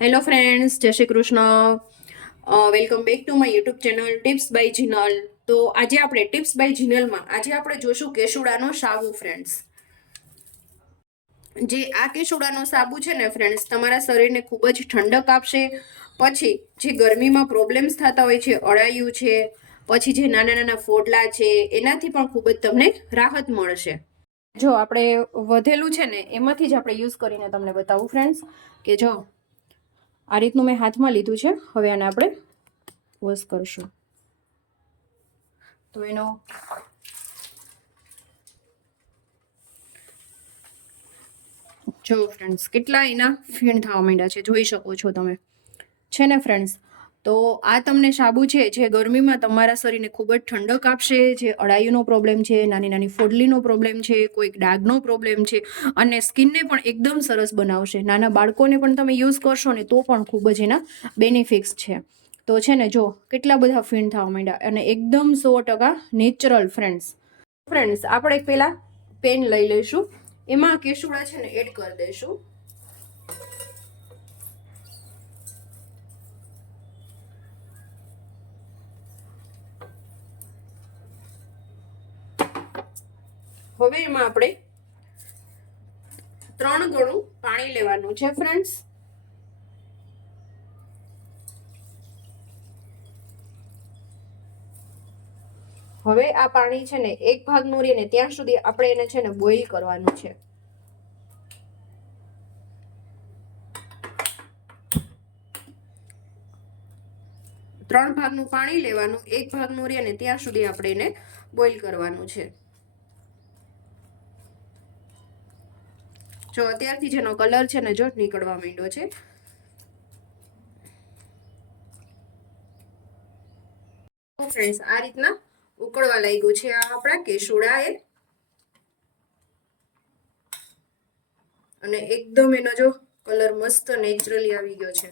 Hello friends Jai Shri Krishna. Welcome back to my YouTube channel tips by Jinal તો આજે આપણે tips by જીનલમાં આજે આપણે જોશું કેશુડાનો સાબુ ફ્રેન્ડ્સ જે આ કેશુડાનો સાબુ છે ને ફ્રેન્ડ્સ તમારા શરીરને ખૂબ જ ઠંડક આપશે. પછી જે ગરમીમાં પ્રોબ્લેમ્સ થતા હોય છે, અળાયું છે, પછી જે નાના નાના ફોડલા છે, એનાથી પણ ખૂબ જ તમને રાહત મળશે. જો આપણે વધેલું છે ને, એમાંથી જ આપણે યુઝ કરીને તમને બતાવું ફ્રેન્ડ્સ કે જો આ રીતનું મેં હાથમાં લીધું છે. હવે આને આપણે વોશ કરશું. તો એનો જો ફ્રેન્ડ્સ કેટલા એના ફીણ થવા માંડ્યા છે, જોઈ શકો છો તમે. છે ને ફ્રેન્ડ્સ તો આ તમને સાબુ છે, જે ગરમીમાં તમારા શરીરને ખૂબ જ ઠંડક આપશે, જે અળાઈનો પ્રોબ્લેમ છે, નાની નાની ફોડલીનો પ્રોબ્લેમ છે, કોઈક ડાઘનો પ્રોબ્લેમ છે અને સ્કિનને પણ એકદમ સરસ બનાવશે. નાના બાળકોને પણ તમે યુઝ કરશો ને તો પણ ખૂબ જ એના બેનિફિટ્સ છે. તો છે ને જો, કેટલા બધા ફીણ થવા માંડ્યા અને એકદમ સો ટકા નેચરલ ફ્રેન્ડ્સ ફ્રેન્ડ્સ આપણે પહેલાં પેન લઈ લઈશું. એમાં કેસુડા છે ને એડ કરી દઈશું. હવે એમાં આપણે ત્રણ ગણું પાણી લેવાનું છે ફ્રેન્ડ્સ હવે આ પાણી છે ને એક ભાગનું રહીને ત્યાં સુધી આપણે એને છે ને બોઇલ કરવાનું છે. ત્રણ ભાગનું પાણી લેવાનું, એક ભાગનું રહે ને ત્યાં સુધી આપણે એને બોઇલ કરવાનું છે. જો અત્યારથી જેનો કલર છે ને જો નીકળવા માંડ્યો છે. ફ્રેન્ડ્સ આ રીતના ઉકળવા લાગ્યું છે આ આપણા કેસુડા એ અને એકદમ એનો જો કલર મસ્ત નેચરલી આવી ગયો છે.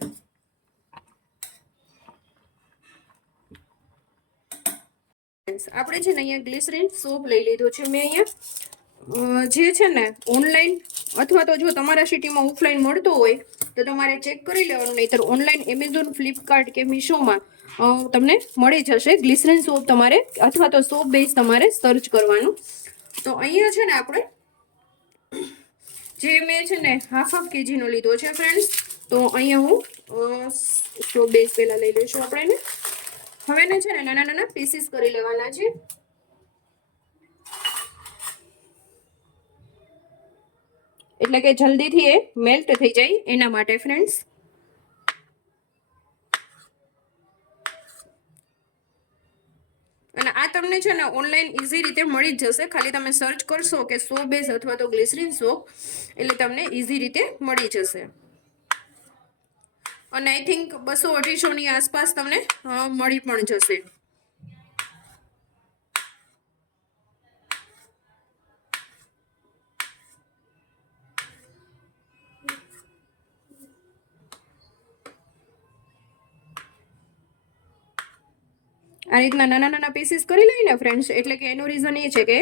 આપણે છે ને અહીંયા ગ્લિસરીન સોપ લઈ લીધો છે. મેં અહીંયા જે છે ને ઓનલાઈન અથવા તો જો તમારા સિટીમાં ઓફલાઈન મળતો હોય, તો તમારે ચેક કરી લેવાનું. નહીતર ઓનલાઈન એમેઝોન ફ્લિપકાર્ટ કે મીશોમાં તમને મળી જશે ગ્લિસરીન સોપ તમારે અથવા તો સોપ બેઝ તમારે સર્ચ કરવાનું. તો અહીંયા છે ને આપણે, જે મેં છે ને હાફ હાફ કેજીનો લીધો છે ફ્રેન્ડ્સ તો અહીંયા હું સોપ બેઝ પહેલાં લઈ લઈશું આપણે હવે ને છે ને નાના નાના પીસીસ કરી લેવાના છે. એટલે કે જલ્દીથી એ મેલ્ટ થઈ જાય એના માટે ફ્રેન્ડ્સ અને આ તમને છે ને ઓનલાઈન ઇઝી રીતે મળી જ જશે. ખાલી તમે સર્ચ કરશો કે સો બેઝ અથવા તો ગ્લિસરીન સોપ એટલે તમને ઇઝી રીતે મળી જશે. અને આઈ થિંક બસો અઢીસોની આસપાસ તમને મળી પણ જશે. આ રીતના નાના નાના પીસીસ કરી લઈને ફ્રેન્ડ્સ એટલે કે એનું રીઝન એ છે કે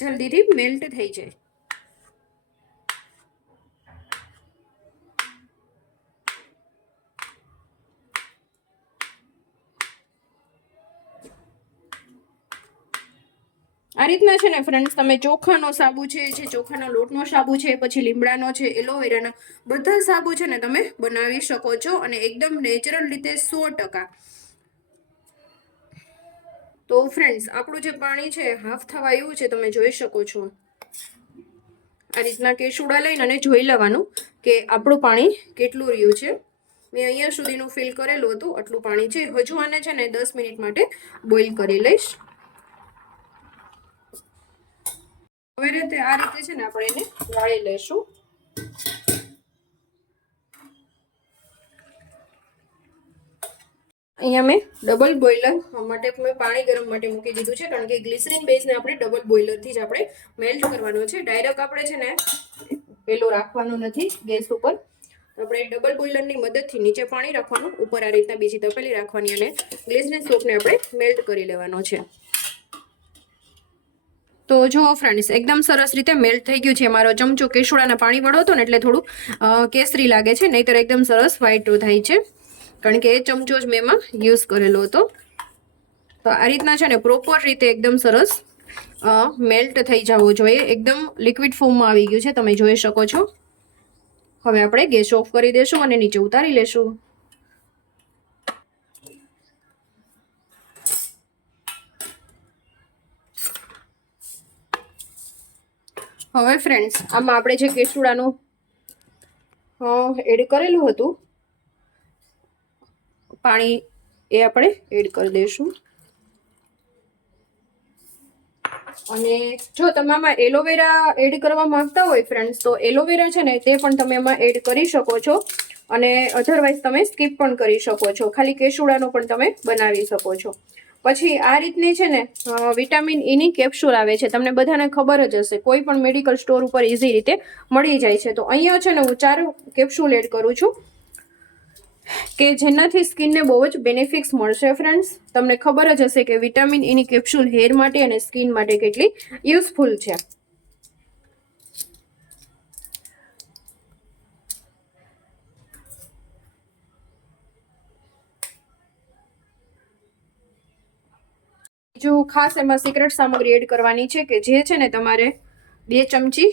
જલ્દીથી મેલ્ટ થઈ જાય. આ રીતના છે ને ફ્રેન્ડ્સ તમે ચોખાનો સાબુ છે, જે ચોખાનો લોટનો સાબુ છે, પછી લીમડાનો છે, એલોવેરાના બધા સાબુ છે ને તમે બનાવી શકો છો અને એકદમ નેચરલ રીતે સો ટકા. તો ફ્રેન્ડ્સ આપણું જે પાણી છે હાફ થવા આવ્યું છે, તમે જોઈ શકો છો. આ રીતના કેસુડા લઈને અને જોઈ લેવાનું કે આપણું પાણી કેટલું રહ્યું છે. મેં અહીંયા સુધીનું ફિલ કરેલું હતું, આટલું પાણી છે. હજુ આને છે ને દસ મિનિટ માટે બોઇલ કરી લઈશ. હવે રીતે આ રીતે છે ને આપણે એને વાળી લઈશું. અહીંયા મેં ડબલ બોઇલર માટે મેં પાણી ગરમ માટે મૂકી દીધું છે, કારણ કે ગ્લિસરીન બેઝને આપણે ડબલ બોઇલરથી જ આપણે મેલ્ટ કરવાનો છે. ડાયરેક્ટ આપણે છે ને પેલું રાખવાનું નથી ગેસ ઉપર. આપણે ડબલ બોઇલરની મદદથી નીચે પાણી રાખવાનું, ઉપર આ રીતના બીજી તપેલી રાખવાની અને ગ્લિસરીન સોપને આપણે મેલ્ટ કરી લેવાનો છે. તો જુઓ ફ્રેન્ડ્સ, એકદમ સરસ રીતે મેલ્ટ થઈ ગયું છે મારો ચમચો કેસુડાના પાણી વળો હતો ને એટલે થોડું કેસરી લાગે છે, નહીતર એકદમ સરસ વ્હાઈટ થાય છે. કારણ કે એ ચમચો જ મેં એમાં યુઝ કરેલો હતો. તો આ રીતના છે ને પ્રોપર રીતે એકદમ સરસ મેલ્ટ થઈ જવો જોઈએ. એકદમ લિક્વિડ ફોર્મમાં આવી ગયું છે, તમે જોઈ શકો છો. હવે આપણે ગેસ ઓફ કરી દેશું અને નીચે ઉતારી લેશું. હવે ફ્રેન્ડ્સ આમાં આપણે જે કેસુડાનું એડ કરેલું હતું પાણી એ આપણે એડ કરી દઈશું. અને જો તમે આમાં એલોવેરા એડ કરવા માંગતા હોય ફ્રેન્ડ્સ તો એલોવેરા છે ને તે પણ તમે એમાં એડ કરી શકો છો. અને અધરવાઇઝ તમે સ્કીપ પણ કરી શકો છો. ખાલી કેસુડાનો પણ તમે બનાવી શકો છો. પછી આ રીતની છે ને વિટામિન ઈની કેપ્સ્યુલ આવે છે. તમને બધાને ખબર જ હશે, કોઈ પણ મેડિકલ સ્ટોર ઉપર ઇઝી રીતે મળી જાય છે. તો અહીંયા છે ને હું ચાર કેપ્સ્યુલ એડ કરું છું. કે જેનાથી સ્કિનને બહુ જ બેનિફિટ્સ મળશે ફ્રેન્ડ્સ તમને ખબર જ હશે કે વિટામિન ઈની કેપ્સ્યુલ હેર માટે અને સ્કિન માટે કેટલી યુઝફુલ છે. બીજું ખાસ એમાં સિક્રેટ સામગ્રી એડ કરવાની છે કે જે છે ને તમારે બે ચમચી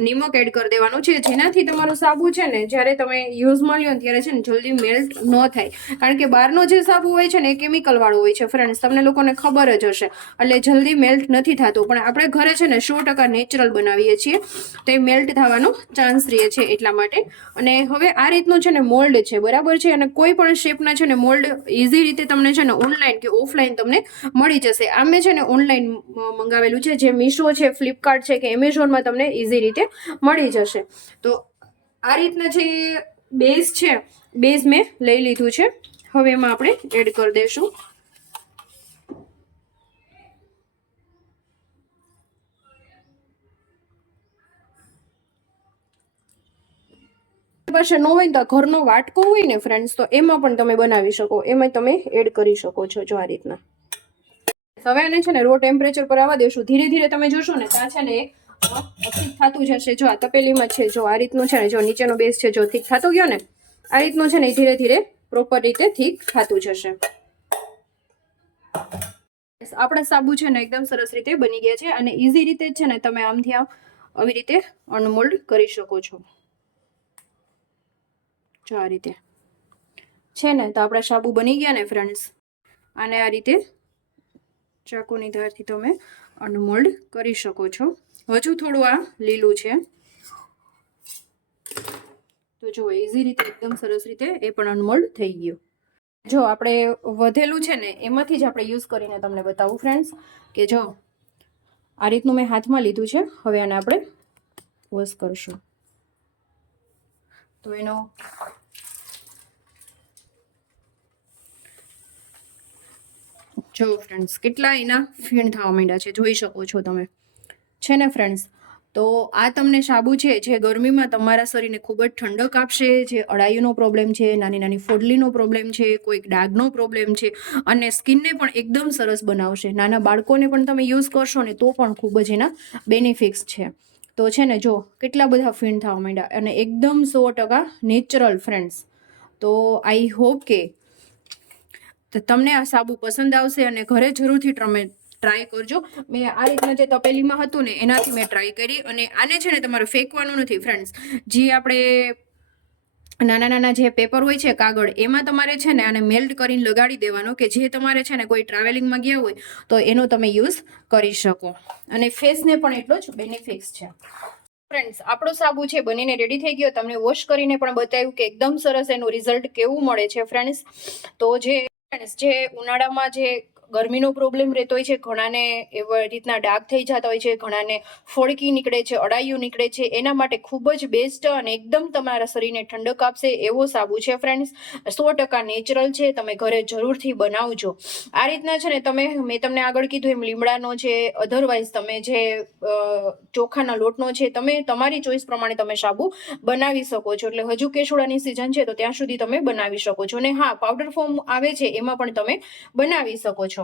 નિમક એડ કરી દેવાનું છે. જેનાથી તમારું સાબુ છે ને, જ્યારે તમે યુઝમાં લ્યો ત્યારે છે ને જલ્દી મેલ્ટ ન થાય. કારણ કે બહારનો જે સાબુ હોય છે ને, એ કેમિકલવાળો હોય છે ફ્રેન્ડ્સ તમને લોકોને ખબર જ હશે. એટલે જલ્દી મેલ્ટ નથી થતું. પણ આપણે ઘરે છે ને સો ટકા નેચરલ બનાવીએ છીએ. તો એ મેલ્ટ થવાનો ચાન્સ રહે છે એટલા માટે. અને હવે આ રીતનું છે ને મોલ્ડ છે, બરાબર છે? અને કોઈ પણ શેપના છે ને મોલ્ડ ઇઝી રીતે તમને છે ને ઓનલાઈન કે ઓફલાઈન તમને મળી જશે. આ મેં છે ને ઓનલાઈન મંગાવેલું છે. જે મીશો છે ફ્લિપકાર્ટ છે કે એમેઝોનમાં તમને ઇઝી રીતે મળી જશે. તો આ રીતના જે બેઝ છે બેઝ મેં લઈ લીધું છે. હવે એમાં આપણે એડ કરી દઈશું. પાસે ન હોય તો ઘરનો વાટકો હોય ને ફ્રેન્ડ્સ તો એમાં પણ તમે બનાવી શકો. એમાં તમે એડ કરી શકો છો જો આ રીતના. હવે આને છે ને રો ટેમ્પરેચર પર આવવા દેશું ધીરે ધીરે તમે જોશો ને, ત્યાં છે ને થીક થતું જશે જો આ તપેલીમાં છે, જો આ રીતનું છે ને, જો નીચેનો બેઝ છે, જો ઠીક થતું ગયો ને, આ રીતનું છે ને ધીરે ધીરે પ્રોપર રીતે થીક થતું જશે આપણા સાબુ છે ને, એકદમ સરસ રીતે બની ગયા છે અને ઇઝી રીતે છે ને, તમે આમથી આમ આવી રીતે અનમોલ્ડ કરી શકો છો. જો આ રીતે. છે ને, તો આપણા સાબુ બની ગયા ને ફ્રેન્ડ્સ અને આ રીતે ચાકુની ધારથી તમે અનમોલ્ડ કરી શકો છો. હજુ થોડું આ લીલું છે. તો જો ઇઝી રીતે, એકદમ સરસ રીતે એ પણ અનમોલ્ડ થઈ ગયું. જો, આપણે વધેલું છે ને, એમાંથી જ આપણે યુઝ કરીને તમને બતાવું ફ્રેન્ડ્સ કે જો, આ રીતનું મેં હાથમાં લીધું છે. હવે આને આપણે વોશ કરશું. તો એનો જો ફ્રેન્ડ્સ કેટલા એના ફીણ થવા માંડ્યા છે, જોઈ શકો છો તમે. છે ને ફ્રેન્ડ્સ તો આ તમને સાબુ છે, જે ગરમીમાં તમારા શરીરને ખૂબ જ ઠંડક આપશે, જે અળાઈનો પ્રોબ્લેમ છે, નાની નાની ફોડલીનો પ્રોબ્લેમ છે, કોઈક ડાઘનો પ્રોબ્લેમ છે, અને સ્કિનને પણ એકદમ સરસ બનાવશે. નાના બાળકોને પણ તમે યુઝ કરશો ને તો પણ ખૂબ જ એના બેનિફિટ્સ છે. તો છે ને જો, કેટલા બધા ફીણ થવા માંડ્યા, અને એકદમ સો ટકા નેચરલ ફ્રેન્ડ્સ તો આઈ હોપ કે તમને આ સાબુ પસંદ આવશે અને ઘરે જરૂરથી તમે ટ્રાય કરજો. મેં આ રીતના જે તપેલીમાં હતું ને, એનાથી મેં ટ્રાય કરી અને આને છે ને તમારે ફેંકવાનું નથી ફ્રેન્ડ્સ જે આપણે નાના નાના જે પેપર હોય છે, કાગળ, એમાં તમારે છે ને આને મેલ્ટ કરીને લગાડી દેવાનો કે જે તમારે છે ને કોઈ ટ્રાવેલિંગમાં ગયા હોય, તો એનો તમે યુઝ કરી શકો. અને ફેસને પણ એટલો જ બેનિફિટ્સ છે. ફ્રેન્ડ્સ આપણો સાબુ છે, બનીને રેડી થઈ ગયો. તમને વોશ કરીને પણ બતાવ્યું કે એકદમ સરસ એનું રિઝલ્ટ કેવું મળે છે ફ્રેન્ડ્સ તો જે ફ્રેન્ડ્સ જે ઉનાળામાં જે ગરમીનો પ્રોબ્લેમ રહેતો હોય છે, ઘણાને એવા રીતના ડાઘ થઈ જતા હોય છે, ઘણાને ફોડકી નીકળે છે અડાયું નીકળે છે, એના માટે ખૂબ જ બેસ્ટ અને એકદમ તમારા શરીરને ઠંડક આપશે એવો સાબુ છે ફ્રેન્ડ્સ સો ટકા નેચરલ છે, તમે ઘરે જરૂરથી બનાવજો. આ રીતના છે ને, તમે, મેં તમને આગળ કીધું એમ, લીમડાનો છે અધરવાઇઝ તમે જે ચોખાના લોટનો છે, તમે તમારી ચોઈસ પ્રમાણે તમે સાબુ બનાવી શકો છો. એટલે હજુ કેસુડાની સિઝન છે, તો ત્યાં સુધી તમે બનાવી શકો છો. અને હા પાવડર ફોર્મ આવે છે, એમાં પણ તમે બનાવી શકો છો.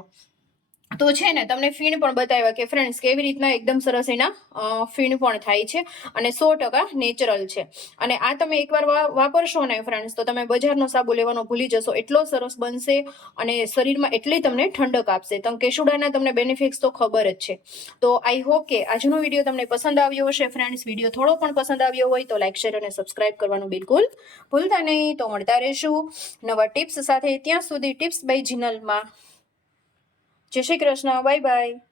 તો છે ને, તમને ફીણ પણ બતાવ્યા કે ફ્રેન્ડ્સ કેવી રીતના એકદમ સરસ એના ફીણ પણ થાય છે અને સો ટકા નેચરલ છે. અને આ તમે એકવાર વાપરશો ને ફ્રેન્ડ્સ તો તમે બજારનો સાબુ લેવાનો ભૂલી જશો. એટલો સરસ બનશે અને શરીરમાં એટલી તમને ઠંડક આપશે. તમે કેશુડાના તમને બેનિફિટ્સ તો ખબર જ છે. તો આઈ હોપ કે આજનો વીડિયો તમને પસંદ આવ્યો હશે ફ્રેન્ડ્સ વીડિયો થોડો પણ પસંદ આવ્યો હોય તો લાઇક શેર અને સબસ્ક્રાઇબ કરવાનું બિલકુલ ભૂલતા નહીં. તો મળતા રહેશું નવા ટિપ્સ સાથે. ત્યાં સુધી ટિપ્સ બાય જિનલમાં જય શ્રી કૃષ્ણ બાય બાય.